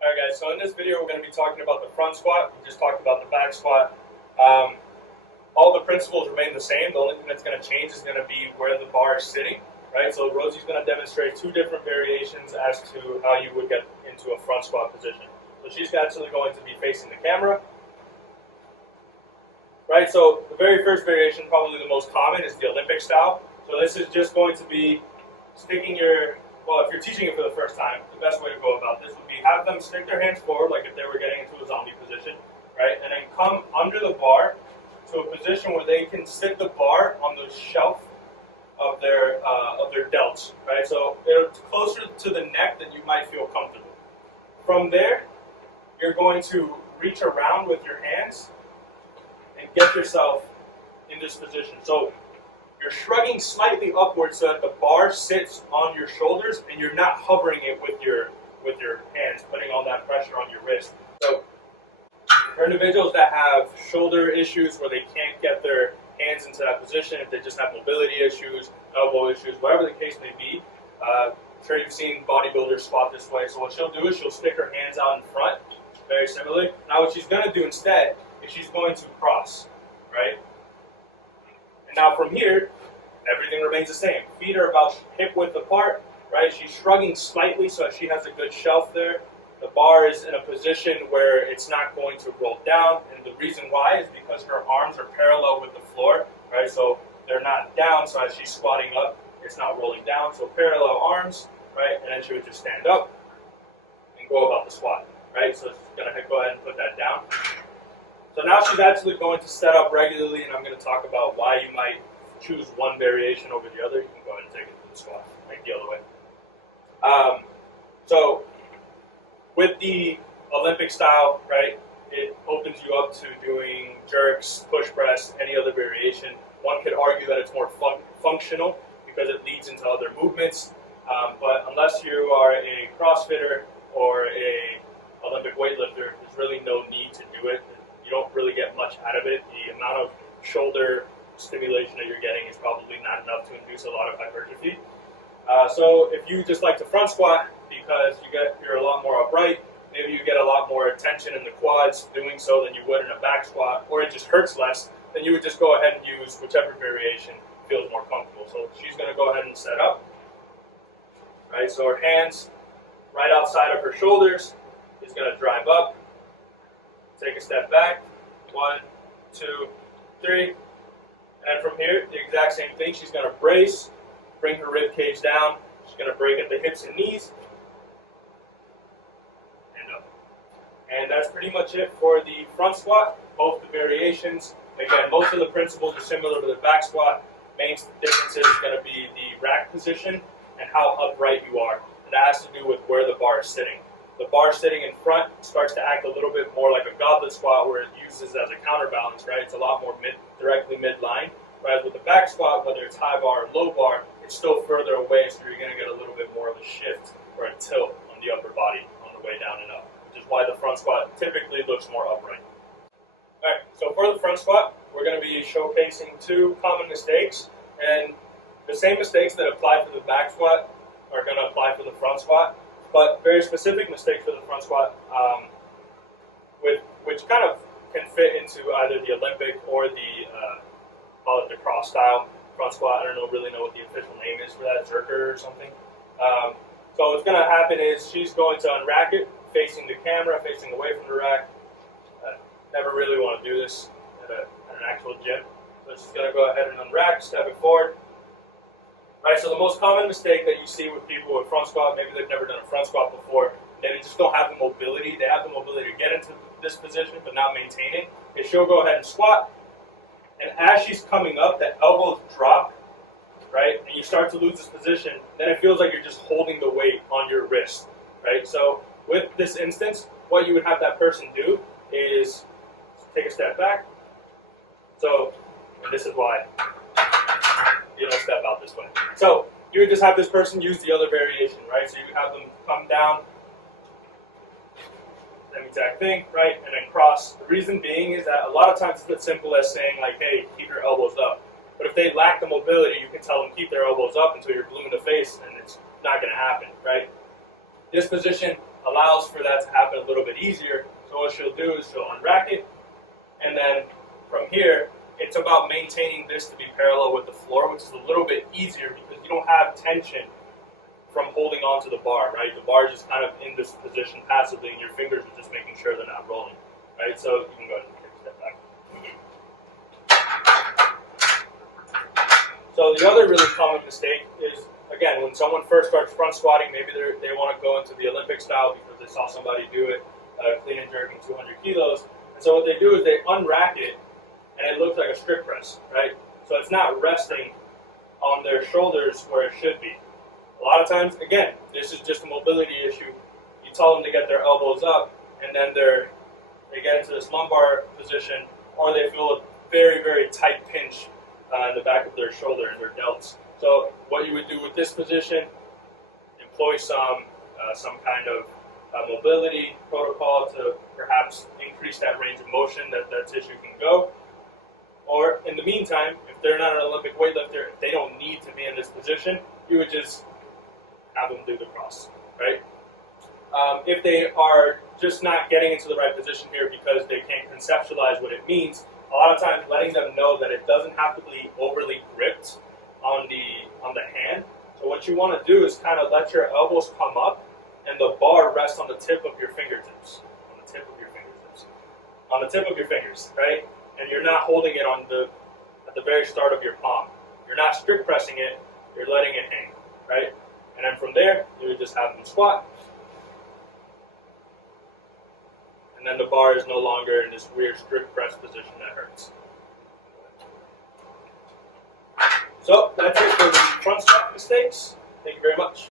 Alright guys, so in this video we're going to be talking about the front squat. We just talked about the back squat. All the principles remain the same. The only thing that's going to change is going to be where the bar is sitting. Right? So Rosie's going to demonstrate two different variations as to how you would get into a front squat position. So she's actually going to be facing the camera. Right? So the very first variation, probably the most common, is the Olympic style. So this is just going to be sticking your, well, if you're teaching it for the first time, the best way to go about this would be have them stick their hands forward like if they were getting into a zombie position, right? And then come under the bar to a position where they can sit the bar on the shelf of their delts, right? So it's closer to the neck than you might feel comfortable. From there, you're going to reach around with your hands and get yourself in this position. So you're shrugging slightly upwards so that the bar sits on your shoulders and you're not hovering it with your hands, putting all that pressure on your wrist. So for individuals that have shoulder issues where they can't get their hands into that position, if they just have mobility issues, elbow issues, whatever the case may be, I'm sure you've seen bodybuilders squat this way. So what she'll do is she'll stick her hands out in front, very similarly. Now what she's going to do instead is she's going to cross, right? And now from here, everything remains the same. Feet are about hip width apart, right? She's shrugging slightly so that she has a good shelf there. The bar is in a position where it's not going to roll down, and the reason why is because her arms are parallel with the floor, right? So they're not down, so as she's squatting up, it's not rolling down. So parallel arms, right? And then she would just stand up and go about the squat, right? So she's going to go ahead and put that down. So now she's actually going to set up regularly, and I'm going to talk about why you might choose one variation over the other. You can go ahead and take it to the squat, like the other way. So with the Olympic style, right, it opens you up to doing jerks, push press, any other variation. One could argue that it's more functional because it leads into other movements. But unless you are a CrossFitter or a Olympic weightlifter, there's really no need to do it. You don't really get much out of it. The amount of shoulder stimulation that you're getting is probably not enough to induce a lot of hypertrophy. So if you just like to front squat because you're a lot more upright, maybe you get a lot more tension in the quads doing so than you would in a back squat, or it just hurts less, then you would just go ahead and use whichever variation feels more comfortable. So she's going to go ahead and set up. Right, so her hands right outside of her shoulders is going to drive up. Take a step back. 1, 2, 3. And from here, the exact same thing. She's going to brace, bring her rib cage down. She's going to break at the hips and knees. And up. And that's pretty much it for the front squat, both the variations. Again, most of the principles are similar to the back squat. Main difference is going to be the rack position and how upright you are. And that has to do with where the bar is sitting. The bar sitting in front starts to act a little bit more like a goblet squat where it uses as a counterbalance, right? It's a lot more directly midline. Whereas with the back squat, whether it's high bar or low bar, it's still further away, so you're going to get a little bit more of a shift or a tilt on the upper body on the way down and up, which is why the front squat typically looks more upright. All right, so for the front squat, we're going to be showcasing two common mistakes, and the same mistakes that apply for the back squat are going to apply for the front squat. But very specific mistakes for the front squat, which kind of can fit into either the Olympic or the call it the cross style front squat. I don't really know what the official name is for that, Zerker or something. So what's going to happen is she's going to unrack it, facing the camera, facing away from the rack. Never really want to do this at an actual gym. So she's going to go ahead and unrack, step it forward. Right, so the most common mistake that you see with people with front squat, maybe they've never done a front squat before, they just don't have the mobility. They have the mobility to get into this position but not maintain it. Is she'll go ahead and squat, and as she's coming up, the elbows drop, right, and you start to lose this position, then it feels like you're just holding the weight on your wrist, right? So with this instance, what you would have that person do is take a step back. So, and this is why you don't step out this way. So you would just have this person use the other variation, right? So you would have them come down, same exact thing, right? And then cross. The reason being is that a lot of times it's as simple as saying like, hey, keep your elbows up. But if they lack the mobility, you can tell them keep their elbows up until you're blue in the face, and it's not going to happen, right? This position allows for that to happen a little bit easier. So what she'll do is she'll unrack it, and then from here, it's about maintaining this to be parallel with the floor, which is a little bit easier because you don't have tension from holding onto the bar, right? The bar is just kind of in this position passively, and your fingers are just making sure they're not rolling, right? So you can go ahead and take a step back. So the other really common mistake is, again, when someone first starts front squatting, maybe they want to go into the Olympic style because they saw somebody do it, clean and jerking 200 kilos. And so what they do is they unrack it, and it looks like a strict press, right? So it's not resting on their shoulders where it should be. A lot of times, again, this is just a mobility issue. You tell them to get their elbows up, and then they get into this lumbar position, or they feel a very, very tight pinch in the back of their shoulder and their delts. So what you would do with this position, employ some kind of mobility protocol to perhaps increase that range of motion that tissue can go. Or in the meantime, if they're not an Olympic weightlifter, if they don't need to be in this position, you would just have them do the cross, right? If they are just not getting into the right position here because they can't conceptualize what it means, a lot of times letting them know that it doesn't have to be overly gripped on the hand. So what you want to do is kind of let your elbows come up and the bar rests on the tip of your fingertips. On the tip of your fingertips. On the tip of your fingers, right? And you're not holding it at the very start of your palm. You're not strict pressing it, you're letting it hang, right? And then from there, you would just have them squat. And then the bar is no longer in this weird strict press position that hurts. So that's it for the front squat mistakes. Thank you very much.